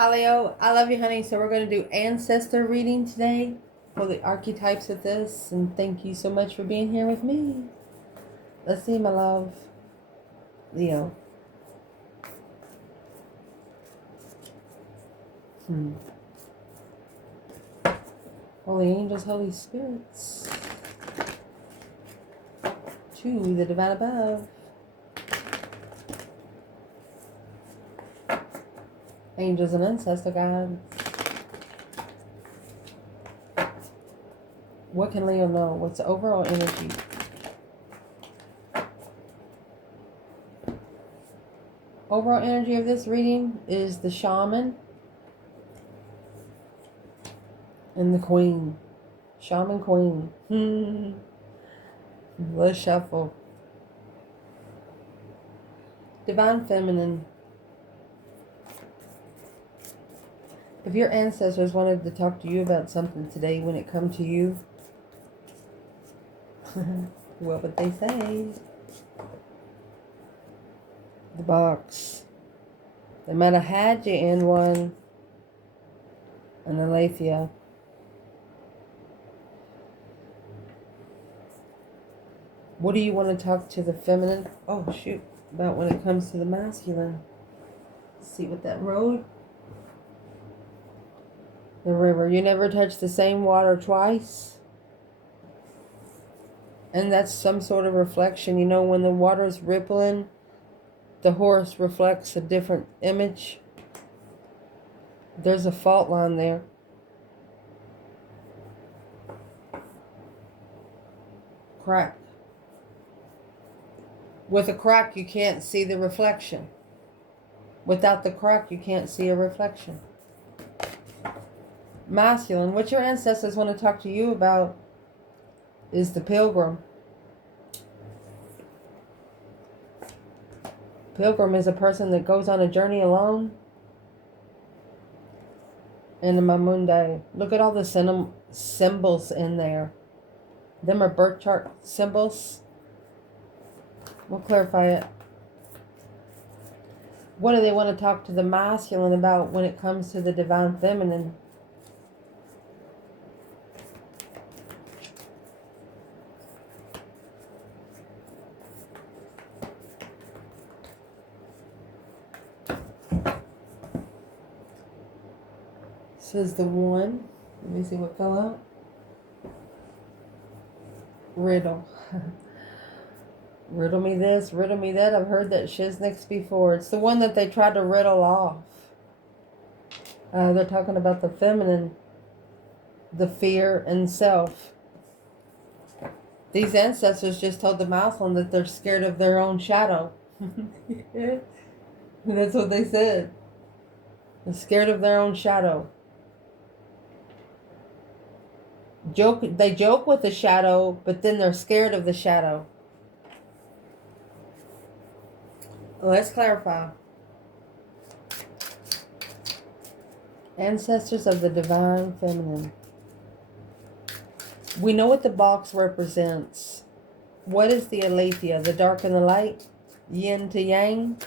Hi Leo, I love you, honey. So we're going to do Ancestor reading today for the archetypes of this. And thank you so much for being here with me. Let's see, my love. Leo. Holy angels, holy spirits. To the divine above. Angels and ancestor guides. What can Leo know? What's the overall energy? Overall energy of this reading is the shaman and the queen. Shaman queen. Let's shuffle. Divine feminine. If your ancestors wanted to talk to you about something today when it come to you, what would they say? The box. They might have had you in one. An aletheia. What do you want to talk to the feminine? Oh, shoot. About when it comes to the masculine. Let's see what that road. The river. You never touch the same water twice. And that's some sort of reflection. You know, when the water's rippling, the horse reflects a different image. There's a fault line there. Crack. With a crack, you can't see the reflection. Without the crack, you can't see a reflection. Masculine. What your ancestors want to talk to you about is the pilgrim. Pilgrim is a person that goes on a journey alone. And the Mamunde. Look at all the symbols in there. Them are birth chart symbols. We'll clarify it. What do they want to talk to the masculine about when it comes to the divine feminine? Says the one. Let me see what fell out. Riddle. Riddle me this, riddle me that. I've heard that shiznix before. It's the one that they tried to riddle off. They're talking about the feminine, the fear and self. These ancestors just told the masculine that they're scared of their own shadow. That's what they said. They're scared of their own shadow. They joke with the shadow, but then they're scared of the shadow. Let's clarify. Ancestors of the divine feminine. We know what the box represents. What is the aletheia? The dark and the light? Yin to yang?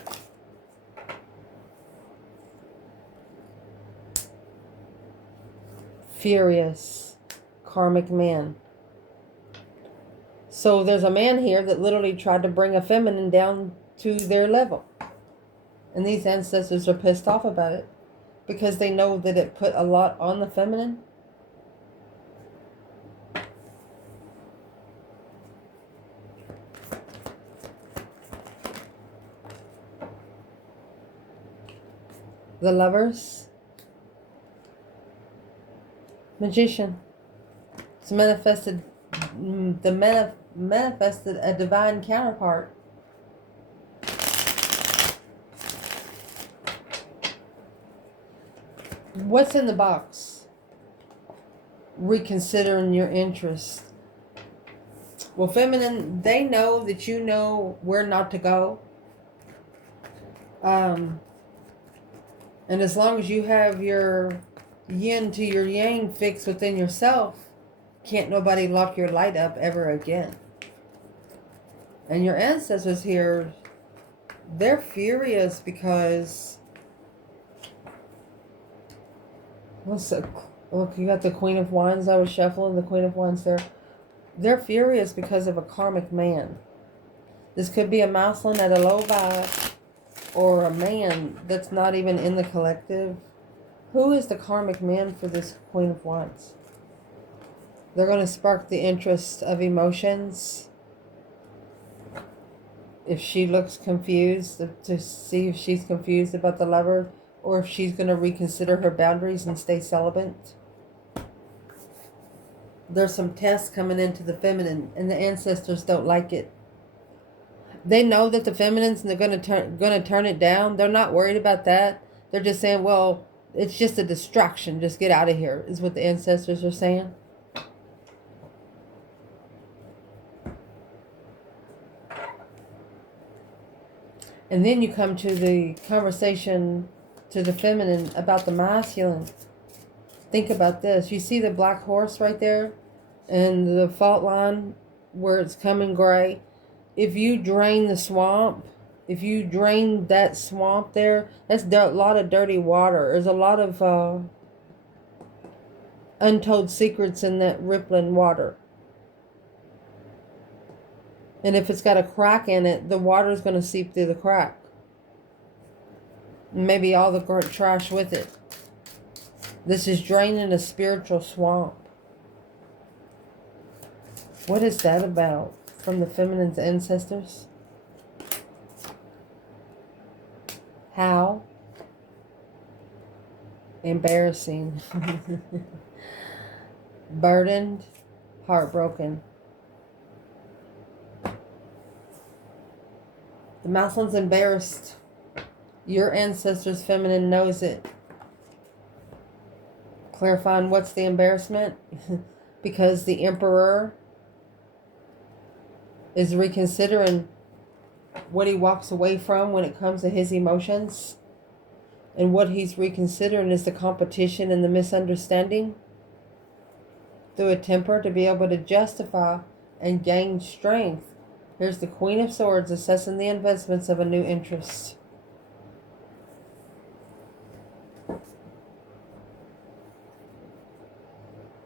Furious. Karmic man. So there's a man here that literally tried to bring a feminine down to their level. And these ancestors are pissed off about it because they know that it put a lot on the feminine. The lovers. Magician. It's manifested manifested a divine counterpart. What's in the box? Reconsidering your interest. Well, feminine, they know that you know where not to go. And as long as you have your yin to your yang fixed within yourself, can't nobody lock your light up ever again. And your ancestors here, they're furious because Look, you got the Queen of Wands. I was shuffling the Queen of Wands there. They're furious because of a karmic man. This could be a masculine at a low vibe or a man that's not even in the collective. Who is the karmic man for this Queen of Wands? They're going to spark the interest of emotions. If she looks confused, to see if she's confused about the lover, or if she's going to reconsider her boundaries and stay celibate. There's some tests coming into the feminine, and the ancestors don't like it. They know that the feminines are going to turn it down. They're not worried about that. They're just saying, well, it's just a distraction. Just get out of here, is what the ancestors are saying. And then you come to the conversation to the feminine about the masculine. Think about this. You see the black horse right there and the fault line where it's coming gray. If you drain the swamp, if you drain that swamp there, that's a lot of dirty water. There's a lot of untold secrets in that rippling water. And if it's got a crack in it, the water is going to seep through the crack. Maybe all the trash with it. This is draining a spiritual swamp. What is that about from the feminine's ancestors? How? Embarrassing. Burdened. Heartbroken. The masculine's embarrassed. Your ancestors' feminine knows it. Clarifying what's the embarrassment? Because the emperor is reconsidering what he walks away from when it comes to his emotions. And what he's reconsidering is the competition and the misunderstanding through a temper to be able to justify and gain strength. Here's the Queen of Swords assessing the investments of a new interest.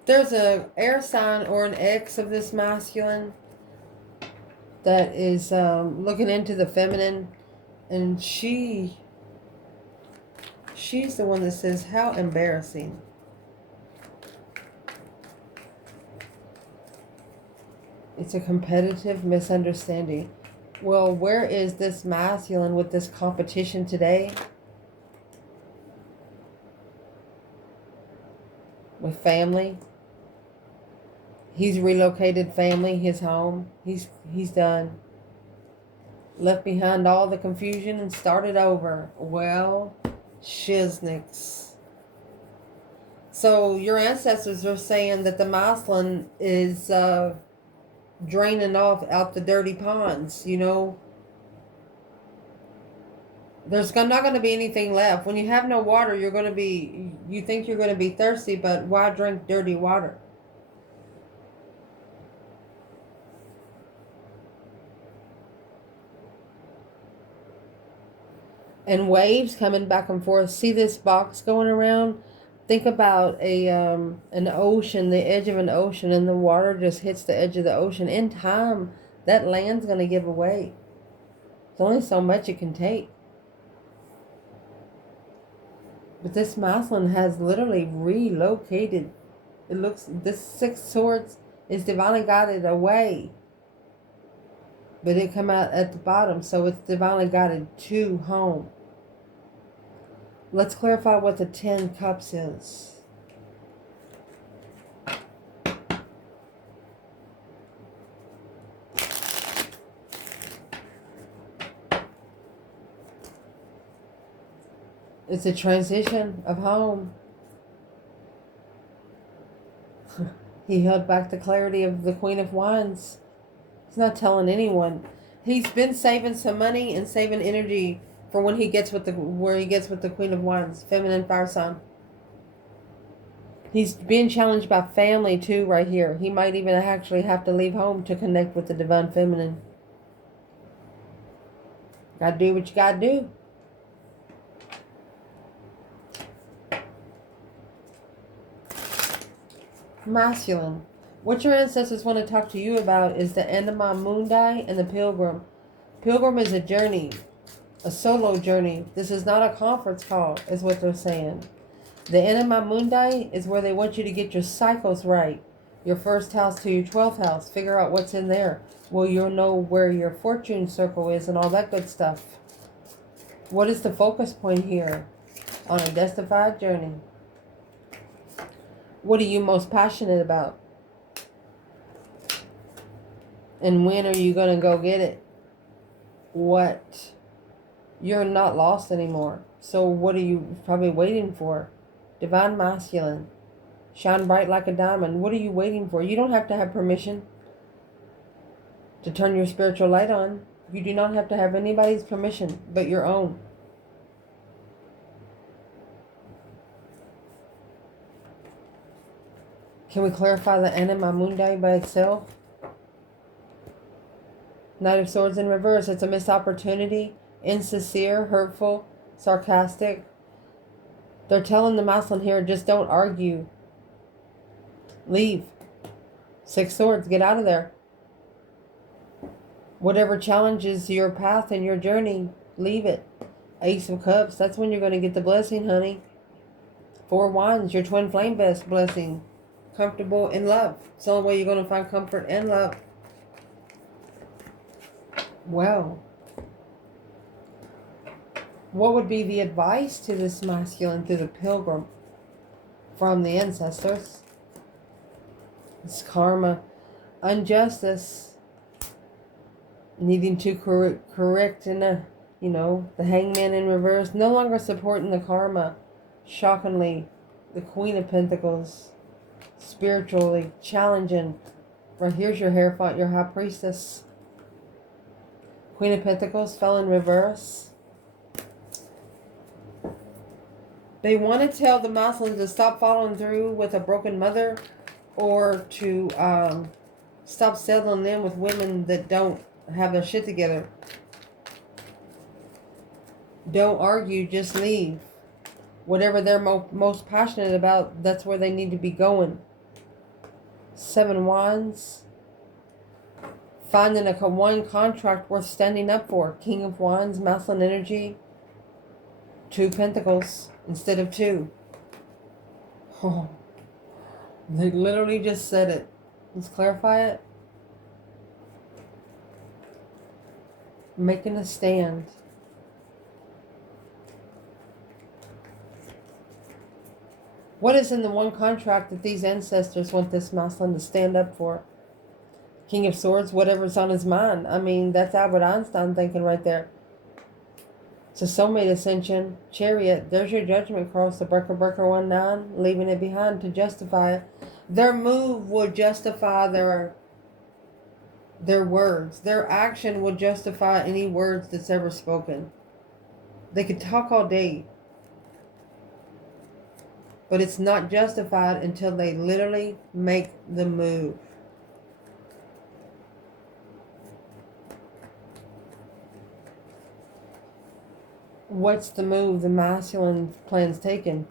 There's an air sign or an ex of this masculine that is looking into the feminine, and she's the one that says, how embarrassing. It's a competitive misunderstanding. Well, where is this masculine with this competition today? With family. He's relocated family, his home. He's done. Left behind all the confusion and started over. Well, shiznix. So your ancestors are saying that the masculine is draining out the dirty ponds, you know. There's not going to be anything left. When you have no water, you think you're going to be thirsty, but why drink dirty water? And waves coming back and forth. See this box going around? Think about an ocean, the edge of an ocean, and the water just hits the edge of the ocean. In time, that land's going to give away. There's only so much it can take. But this masculine has literally relocated. This Six Swords is divinely guided away. But it come out at the bottom, so it's divinely guided to home. Let's clarify what the 10 Cups is. It's a transition of home. He held back the clarity of the Queen of Wands. He's not telling anyone. He's been saving some money and saving energy for when he gets with the Queen of Wands, feminine fire sign. He's being challenged by family too right here. He might even actually have to leave home to connect with the divine feminine. Gotta do what you gotta do. Masculine. What your ancestors want to talk to you about is the Anima Mundi and the Pilgrim. Pilgrim is a journey, a solo journey. This is not a conference call, is what they're saying. The Anima Mundi is where they want you to get your cycles right. Your first house to your 12th house. Figure out what's in there. Well, you'll know where your fortune circle is and all that good stuff. What is the focus point here on a destified journey? What are you most passionate about? And when are you going to go get it? What? You're not lost anymore. So what are you probably waiting for? Divine Masculine. Shine bright like a diamond. What are you waiting for? You don't have to have permission to turn your spiritual light on. You do not have to have anybody's permission but your own. Can we clarify the Anima Mundi by itself? Knight of Swords in reverse. It's a missed opportunity. Insincere, hurtful, sarcastic. They're telling the masculine here, just don't argue. Leave. 6 Swords, get out of there. Whatever challenges your path and your journey, leave it. Ace of Cups, that's when you're going to get the blessing, honey. 4 Wands, your twin flame best blessing. Comfortable in love. It's the only way you're going to find comfort and love. Well, what would be the advice to this masculine through the Pilgrim from the ancestors? It's karma, injustice, needing to correct in the Hangman in reverse, no longer supporting the karma. Shockingly, the Queen of Pentacles, spiritually challenging. Right here's your Hierophant, your High Priestess. Queen of Pentacles fell in reverse. They want to tell the masculine to stop following through with a broken mother, or to stop settling in with women that don't have their shit together. Don't argue, just leave. Whatever they're most passionate about, that's where they need to be going. 7 Wands. Finding one contract worth standing up for. King of Wands, masculine energy. 2 Pentacles instead of 2. Oh, they literally just said it. Let's clarify it. Making a stand. What is in the one contract that these ancestors want this masculine to stand up for? King of Swords, whatever's on his mind. I mean, that's Albert Einstein thinking right there. It's a soulmate ascension. Chariot, there's your judgment cross. The breaker 1-9, leaving it behind to justify it. Their move will justify their words. Their action will justify any words that's ever spoken. They could talk all day, but it's not justified until they literally make the move. What's the move the masculine plan's taken?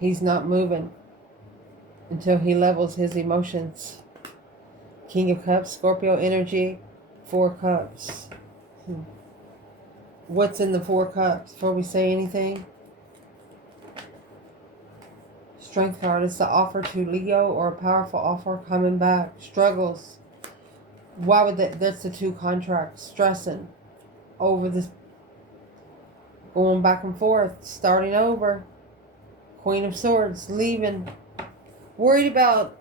He's not moving until he levels his emotions. King of Cups, Scorpio energy, 4 Cups. What's in the 4 Cups before we say anything? Strength card is the offer to Leo, or a powerful offer coming back. Struggles. Why would that? That's the 2 contracts. Stressing over this. Going back and forth. Starting over. Queen of Swords. Leaving. Worried about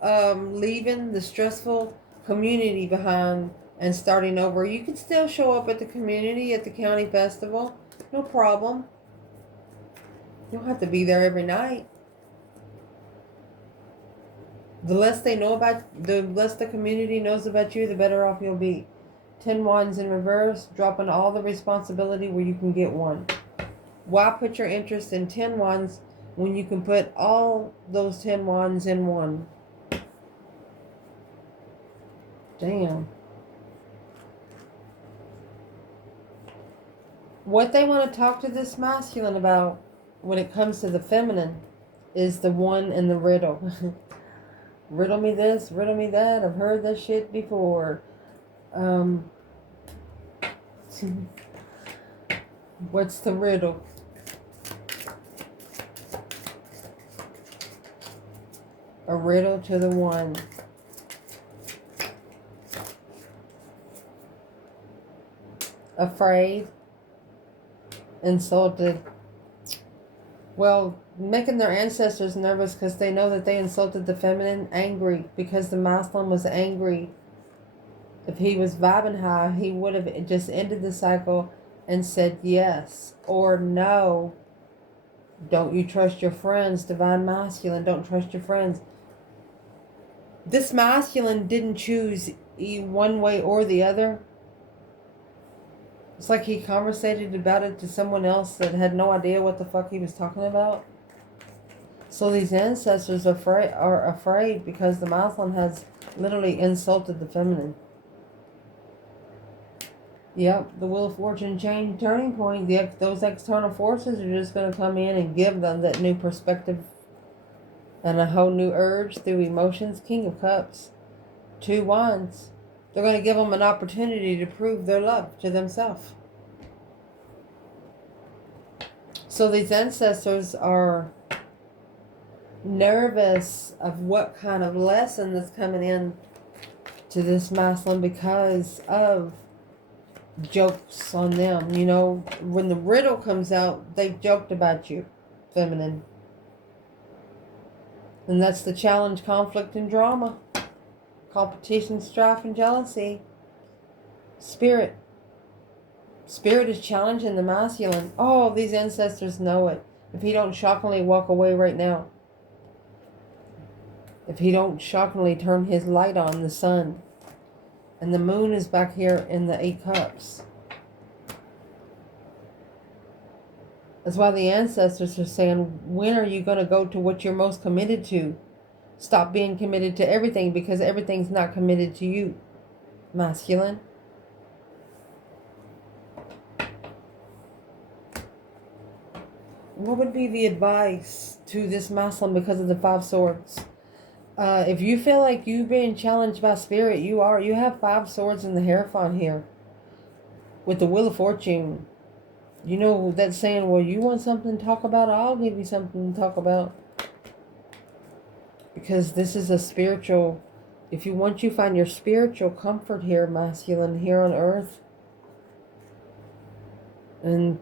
leaving the stressful community behind and starting over. You can still show up at the community, at the county festival. No problem. You don't have to be there every night. The less they know about, the less the community knows about you, the better off you'll be. 10 Wands in reverse, dropping all the responsibility where you can get 1. Why put your interest in 10 Wands when you can put all those 10 Wands in 1? Damn. What they want to talk to this masculine about when it comes to the feminine is the one in the riddle. Riddle me this, riddle me that. I've heard this shit before. What's the riddle? A riddle to the one. Afraid. Insulted. Well, making their ancestors nervous because they know that they insulted the feminine. Angry because the masculine was angry. If he was vibing high, he would have just ended the cycle and said yes or no. Don't you trust your friends, divine masculine. Don't trust your friends. This masculine didn't choose one way or the other. It's like he conversated about it to someone else that had no idea what the fuck he was talking about. So these ancestors are afraid because the masculine has literally insulted the feminine. Yep, the Wheel of Fortune change turning point. Those external forces are just going to come in and give them that new perspective and a whole new urge through emotions. King of Cups, 2 Wands. They're going to give them an opportunity to prove their love to themselves. So these ancestors are nervous of what kind of lesson that's coming in to this masculine because of jokes on them. You know, when the riddle comes out, they've joked about you, feminine. And that's the challenge, conflict, and drama. Competition, strife, and jealousy. Spirit. Spirit is challenging the masculine. Oh, these ancestors know it. If he don't shockingly walk away right now. If he don't shockingly turn his light on, the sun. And the moon is back here in the 8 Cups. That's why the ancestors are saying, when are you going to go to what you're most committed to? Stop being committed to everything because everything's not committed to you, masculine. What would be the advice to this masculine because of the 5 Swords? If you feel like you're being challenged by spirit, you are. You have 5 swords in the Hierophant here. With the Wheel of Fortune. You know that saying, well, you want something to talk about? I'll give you something to talk about. Because this is a spiritual... If you want, you find your spiritual comfort here, masculine, here on earth. And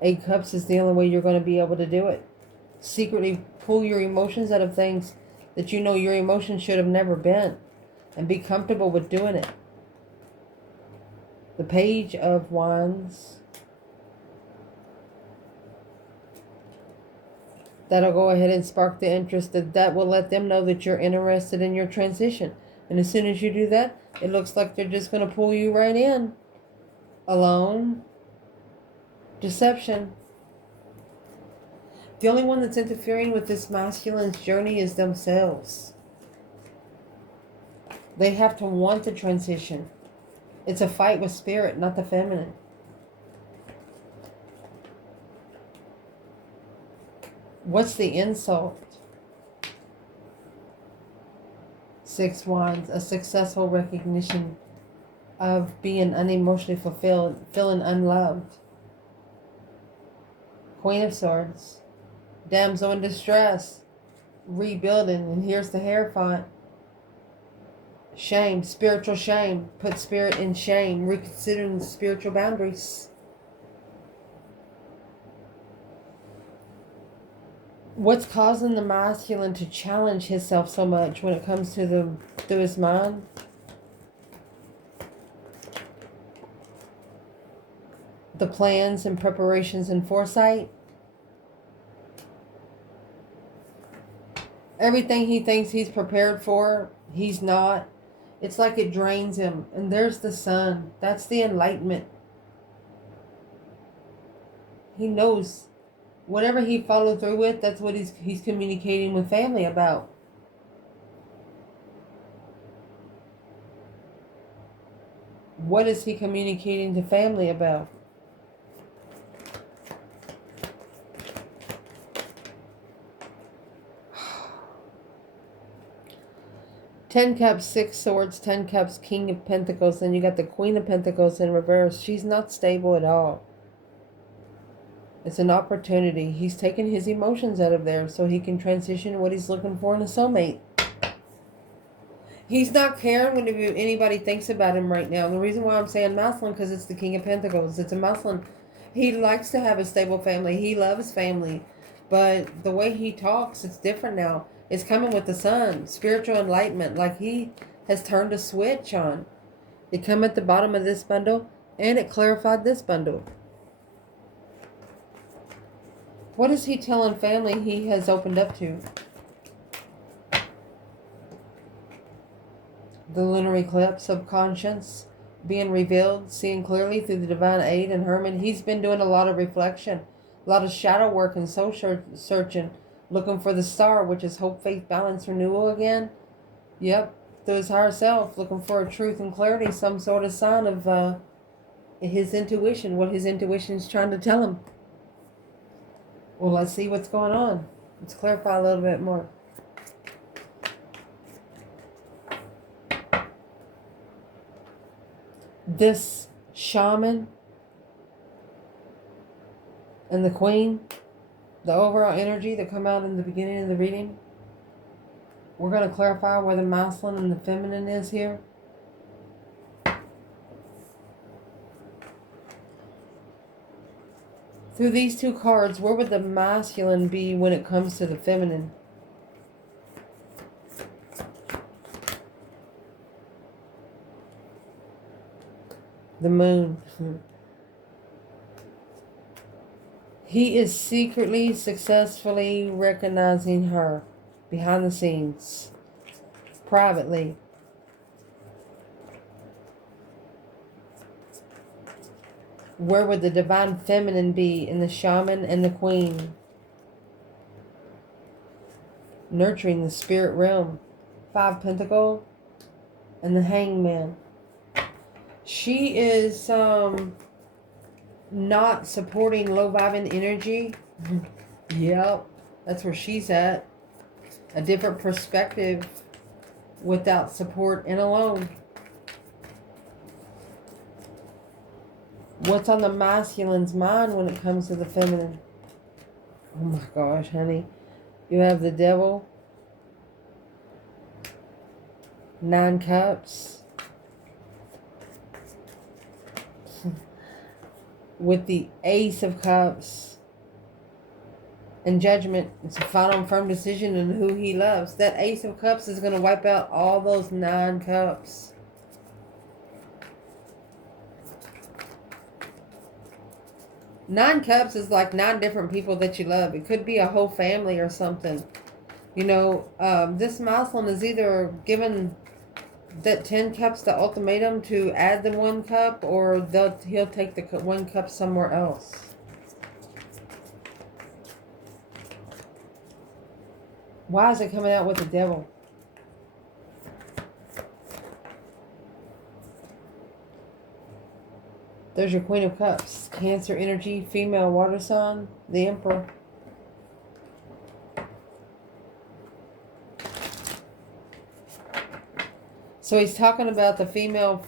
8 Cups is the only way you're going to be able to do it. Secretly pull your emotions out of things that you know your emotions should have never been. And be comfortable with doing it. The Page of Wands. That'll go ahead and spark the interest. That will let them know that you're interested in your transition. And as soon as you do that, it looks like they're just going to pull you right in. Alone. Deception. The only one that's interfering with this masculine's journey is themselves. They have to want the transition. It's a fight with spirit, not the feminine. What's the insult? 6 Wands, a successful recognition of being unemotionally fulfilled, feeling unloved. Queen of Swords, damsel in distress, rebuilding, and here's the Hierophant. Shame, spiritual shame, put spirit in shame, reconsidering the spiritual boundaries. What's causing the masculine to challenge himself so much when it comes to his mind? The plans and preparations and foresight. Everything he thinks he's prepared for, he's not. It's like it drains him. And there's the sun. That's the enlightenment. He knows. Whatever he followed through with, that's what he's communicating with family about. What is he communicating to family about? 10 Cups, 6 Swords, 10 Cups, King of Pentacles. Then you got the Queen of Pentacles in reverse. She's not stable at all. It's an opportunity. He's taking his emotions out of there so he can transition what he's looking for in a soulmate. He's not caring what anybody thinks about him right now. And the reason why I'm saying masculine, because it's the King of Pentacles. It's a masculine. He likes to have a stable family. He loves family. But the way he talks, it's different now. It's coming with the sun. Spiritual enlightenment. Like he has turned a switch on. It come at the bottom of this bundle. And it clarified this bundle. What is he telling family he has opened up to? The lunar eclipse, subconscious, being revealed, seeing clearly through the divine aid and Herman. He's been doing a lot of reflection, a lot of shadow work and soul searching, looking for the star, which is hope, faith, balance, renewal again. Yep, through his higher self, looking for a truth and clarity, some sort of sign of his intuition, what his intuition is trying to tell him. Well, let's see what's going on. Let's clarify a little bit more. This shaman and the queen, the overall energy that come out in the beginning of the reading, we're going to clarify where the masculine and the feminine is here. Through these two cards, where would the masculine be when it comes to the feminine? The moon. He is secretly, successfully recognizing her behind the scenes, privately. Where would the divine feminine be in the shaman and the queen? Nurturing the spirit realm. 5 Pentacle and the Hangman. She is not supporting low vibing energy. Yep, that's where she's at. A different perspective without support and alone. What's on the masculine's mind when it comes to the feminine? Oh my gosh, honey. You have the Devil. 9 Cups. With the Ace of Cups. And Judgment. It's a final and firm decision on who he loves. That Ace of Cups is going to wipe out all those 9 cups. Nine cups is like 9 different people that you love. It could be a whole family or something. You know, this masculine is either given that 10 cups the ultimatum to add the 1 cup, or he'll take the 1 cup somewhere else. Why is it coming out with the Devil? There's your Queen of Cups. Cancer energy, female water sign, the Emperor. So he's talking about the female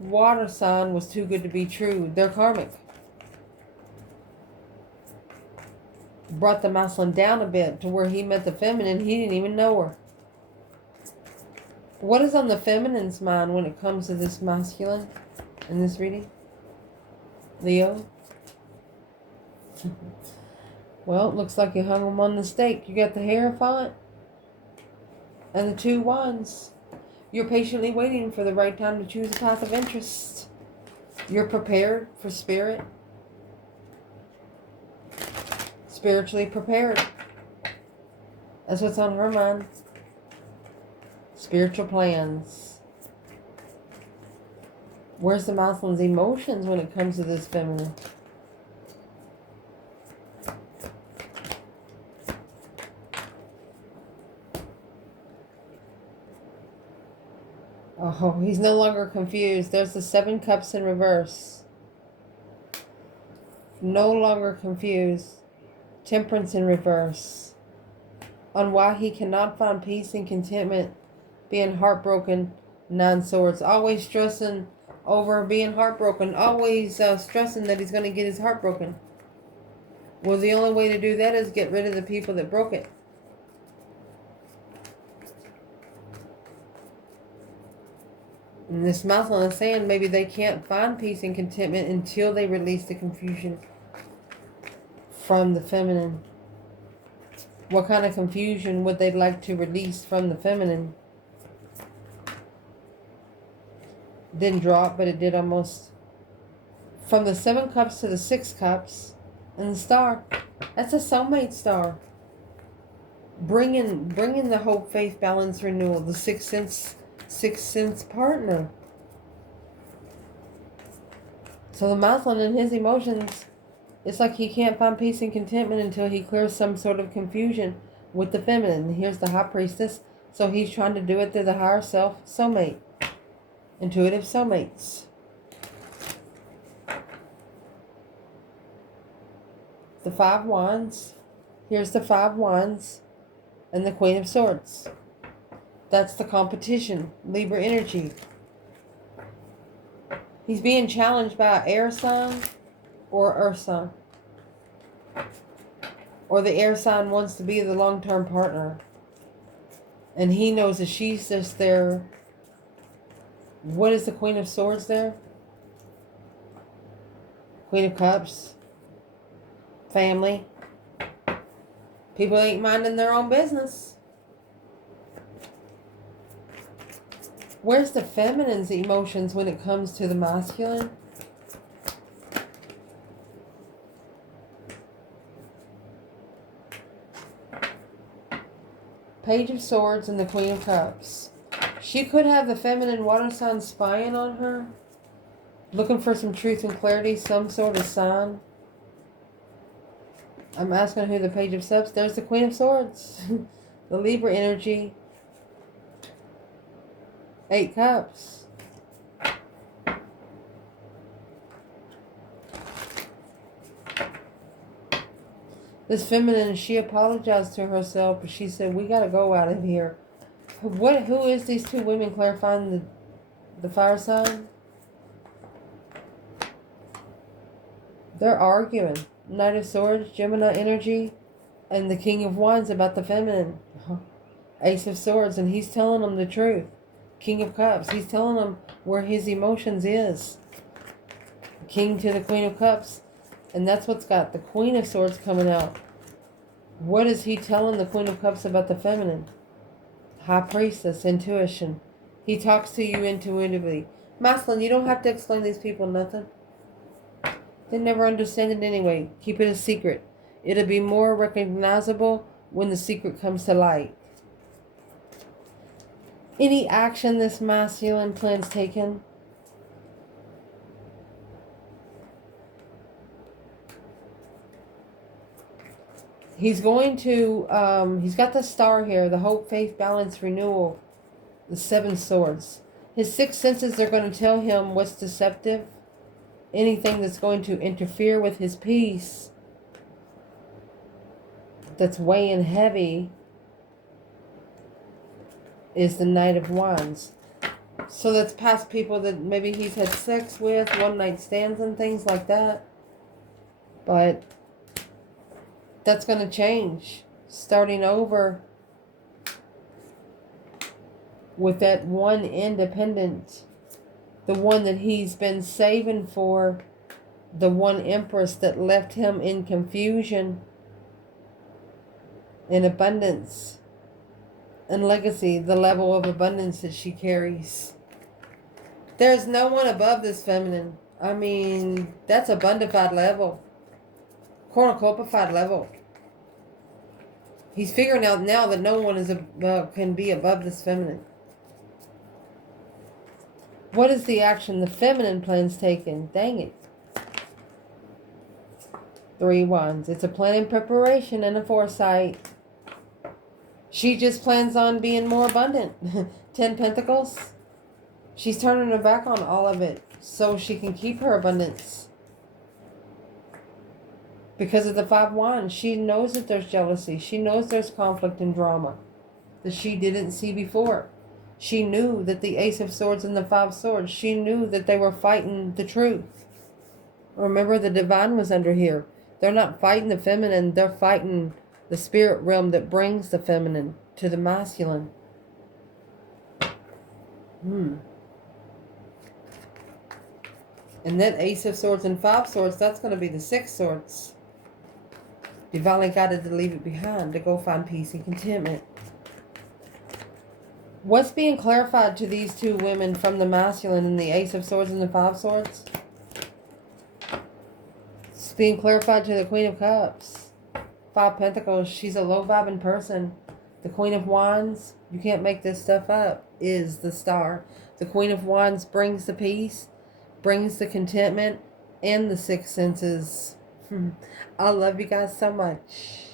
water sign was too good to be true. They're karmic. Brought the masculine down a bit to where he met the feminine. He didn't even know her. What is on the feminine's mind when it comes to this masculine in this reading? Leo? Well, it looks like you hung them on the stake. You got the Hierophant and the 2 Wands. You're patiently waiting for the right time to choose a path of interest. You're prepared for spirit. Spiritually prepared. That's what's on her mind. Spiritual plans. Where's the masculine's emotions when it comes to this feminine? Oh, he's no longer confused. There's the 7 cups in reverse. No longer confused. Temperance in reverse. On why he cannot find peace and contentment being heartbroken. 9 swords, always stressing over being heartbroken, always stressing that he's going to get his heart broken. Well, the only way to do that is get rid of the people that broke it. And this mouth on the sand, maybe they can't find peace and contentment until they release the confusion from the feminine. What kind of confusion would they like to release from the feminine? Didn't drop, but it did almost. From the 7 cups to the 6 cups and the star. That's a soulmate star. Bringing the hope, faith, balance, renewal. The sixth sense partner. So the Muslim and his emotions, it's like he can't find peace and contentment until he clears some sort of confusion with the feminine. Here's the high priestess. So he's trying to do it through the higher self, soulmate. Intuitive soulmates. The 5 wands. Here's the 5 wands and the Queen of Swords. That's the competition. Libra energy. He's being challenged by an air sign or earth sign. Or the air sign wants to be the long-term partner. And he knows that she's just there. What is the Queen of Swords there? Queen of Cups. Family. People ain't minding their own business. Where's the feminine's emotions when it comes to the masculine? Page of Swords and the Queen of Cups. She could have the feminine water sign spying on her. Looking for some truth and clarity, some sort of sign. I'm asking who the Page of Cups. There's the Queen of Swords. The Libra energy. 8 cups. This feminine, she apologized to herself, but she said, we got to go out of here. Who is these 2 women clarifying the fire sign? They're arguing. Knight of Swords, Gemini energy, and the King of Wands about the feminine. Ace of Swords, and he's telling them the truth. King of Cups, he's telling them where his emotions is. King to the Queen of Cups, and that's what's got the Queen of Swords coming out. What is he telling the Queen of Cups about the feminine? High Priestess, intuition. He talks to you intuitively. Masculine, you don't have to explain these people nothing. They never understand it anyway. Keep it a secret. It'll be more recognizable when the secret comes to light. Any action this masculine plans taken? He's going to, he's got the star here, the hope, faith, balance, renewal, the 7 swords. His 6 senses are going to tell him what's deceptive, anything that's going to interfere with his peace, that's weighing heavy, is the Knight of Wands. So that's past people that maybe he's had sex with, one-night stands and things like that. But that's going to change. Starting over with that one independent, the one that he's been saving for, the one empress that left him in confusion, in abundance, and legacy, the level of abundance that she carries. There's no one above this feminine. I mean, that's a bundified level. Cornucopified level. He's figuring out now that no one is can be above this feminine. What is the action the feminine plans taken? Dang it. 3 wands. It's a plan in preparation and a foresight. She just plans on being more abundant. 10 pentacles. She's turning her back on all of it so she can keep her abundance. Because of the 5 wands, she knows that there's jealousy. She knows there's conflict and drama that she didn't see before. She knew that the Ace of Swords and the Five Swords, she knew that they were fighting the truth. Remember, the divine was under here. They're not fighting the feminine, they're fighting the spirit realm that brings the feminine to the masculine. And that Ace of Swords and Five Swords, that's going to be the Six Swords. Divinely guided to leave it behind, to go find peace and contentment. What's being clarified to these two women from the masculine and the Ace of Swords and the Five Swords? It's being clarified to the Queen of Cups. Five Pentacles, she's a low-vibing person. The Queen of Wands, you can't make this stuff up, is the Star. The Queen of Wands brings the peace, brings the contentment, and the sixth senses. I love you guys so much.